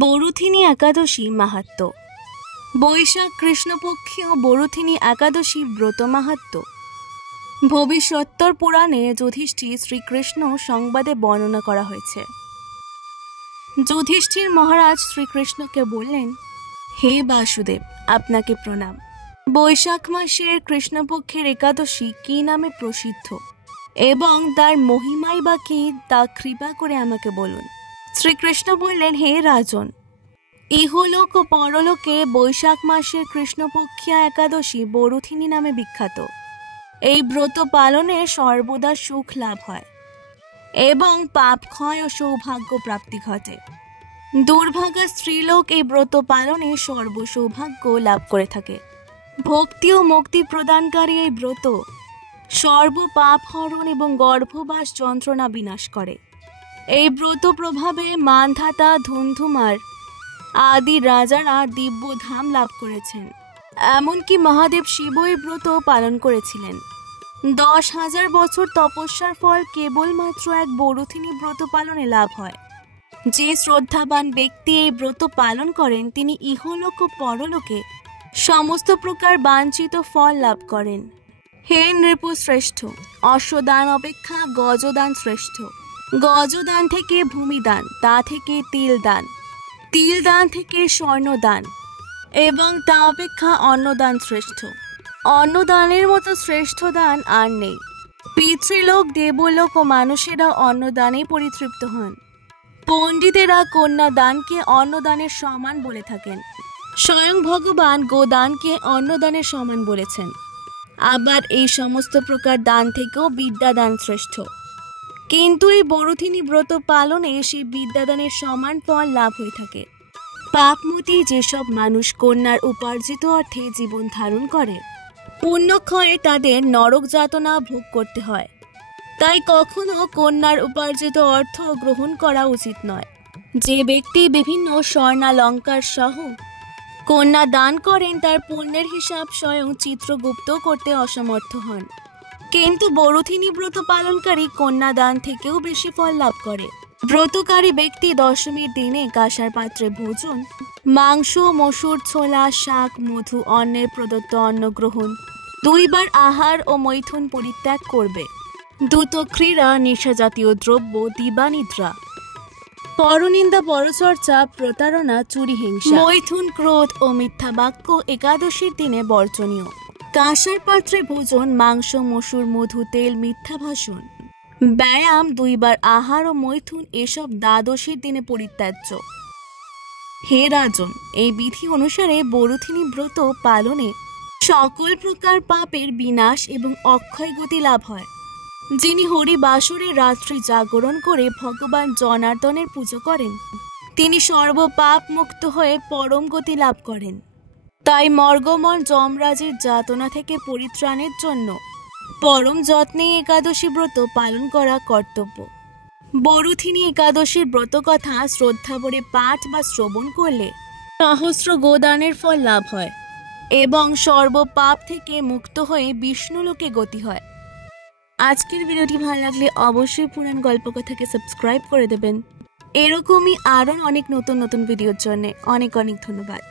বরুথিনী একাদশী মাহাত্ম্য। বৈশাখ কৃষ্ণপক্ষীয় বরুথিনী একাদশী ব্রত মাহাত্ম্য ভবিষ্যোত্তর পুরাণে যুধিষ্ঠির শ্রীকৃষ্ণ সংবাদে বর্ণনা করা হয়েছে। যুধিষ্ঠির মহারাজ শ্রীকৃষ্ণকে বললেন, হে বাসুদেব, আপনাকে প্রণাম। বৈশাখ মাসের কৃষ্ণপক্ষের একাদশী কি নামে প্রসিদ্ধ এবং তার মহিমাই বা কি তা কৃপা করে আমাকে বলুন। শ্রীকৃষ্ণ বললেন, হে রাজন, ইহলোক ও পরলোকে বৈশাখ মাসের কৃষ্ণপক্ষিয়া একাদশী বরুথিনী নামে বিখ্যাত। এই ব্রত পালনে সর্বদা সুখ লাভ হয় এবং পাপ ক্ষয় ও সৌভাগ্য প্রাপ্তি ঘটে। দুর্ভাগা স্ত্রীলোক এই ব্রত পালনে সর্বসৌভাগ্য লাভ করে থাকে। ভক্তি ও মুক্তি প্রদানকারী এই ব্রত সর্বপাপ হরণ এবং গর্ভবাস যন্ত্রণা বিনাশ করে। এই ব্রত প্রভাবে মানধাতা ধুন্ধুমার আদি রাজারা দিব্য ধাম লাভ করেছেন। এমনকি মহাদেব শিব এই ব্রত পালন করেছিলেন। 10,000 বছর তপস্যার ফল কেবলমাত্র এক বরুথিনী ব্রত পালনে লাভ হয়। যে শ্রদ্ধাবান ব্যক্তি এই ব্রত পালন করেন তিনি ইহলোক ও পরলোকে সমস্ত প্রকার বাঞ্ছিত ফল লাভ করেন। হে নৃপ শ্রেষ্ঠ, অশ্বদান অপেক্ষা গজদান শ্রেষ্ঠ। গজদান থেকে ভূমিদান, তা থেকে তিলদান, তিলদান থেকে স্বর্ণদান এবং তা অপেক্ষা অন্নদান শ্রেষ্ঠ। অন্নদানের মতো শ্রেষ্ঠ দান আর নেই। পিতৃলোক, দেবলোক ও মানুষেরা অন্নদানে পরিতৃপ্ত হন। পণ্ডিতেরা কন্যা দানকে অন্নদানের সমান বলে থাকেন। স্বয়ং ভগবান গোদানকে অন্নদানের সমান বলেছেন। আবার এই সমস্ত প্রকার দান থেকেও বিদ্যাদান শ্রেষ্ঠ। কিন্তু এই বরুথিনী ব্রত পালনে সেই বিদ্যাদানের সমান ফল লাভ হয়ে থাকে। পাপমতি যেসব মানুষ কন্যার উপার্জিত অর্থে জীবন ধারণ করে, পুণ্যক্ষয়ে তাদের নরক যাতনা ভোগ করতে হয়। তাই কখনো কন্যার উপার্জিত অর্থ গ্রহণ করা উচিত নয়। যে ব্যক্তি বিভিন্ন স্বর্ণালঙ্কার সহ কন্যা দান করেন তার পুণ্যের হিসাব স্বয়ং চিত্রগুপ্ত করতে অসমর্থ হন। কিন্তু বরুথিনী ব্রত পালনকারী কন্যা দান থেকেও বেশি ফল লাভ করে। ব্রতকারী ব্যক্তি দশমীর দিনে কাঁসার পাত্রে ভোজন, মাংস, মসুর, ছোলা, শাক, মধু, অন্নের প্রদত্ত অন্ন গ্রহণ, 2 বার আহার ও মৈথুন পরিত্যাগ করবে। দ্রুত ক্রীড়া, নেশাজাতীয় দ্রব্য, দিবানিদ্রা, পরনিন্দা, পরচর্চা, প্রতারণা, চুরি, হিংসা, মৈথুন, ক্রোধ ও মিথ্যা বাক্য একাদশীর দিনে বর্জনীয়। কাঁসার পাত্রে ভোজন, মাংস, মসুর, মধু, তেল, মিথ্যা ভাষণ, ব্যায়াম, 2 বার আহার ও মৈথুন এসব দ্বাদশীর দিনে পরিত্যাজ্য। হে রাজন, এই বিধি অনুসারে বরুথিনী ব্রত পালনে সকল প্রকার পাপের বিনাশ এবং অক্ষয় গতি লাভ হয়। যিনি হরিবাসরে রাত্রি জাগরণ করে ভগবান জনার্দনের পুজো করেন তিনি সর্বপাপ মুক্ত হয়ে পরম গতি লাভ করেন। তাই মর্গমল যমরাজের যাতনা থেকে পরিত্রাণের জন্য পরম যত্নে একাদশী ব্রত পালন করা কর্তব্য। বরুথিনী একাদশীর ব্রত কথা শ্রদ্ধাভরে পাঠ বা শ্রবণ করলে সহস্র গোদানের ফল লাভ হয় এবং সর্বপাপ থেকে মুক্ত হয়ে বিষ্ণুলোকে গতি হয়। আজকের ভিডিওটি ভালো লাগলে অবশ্যই পুরাণ গল্পকথাকে সাবস্ক্রাইব করে দেবেন। এরকমই আরও অনেক নতুন নতুন ভিডিওর জন্য অনেক অনেক ধন্যবাদ।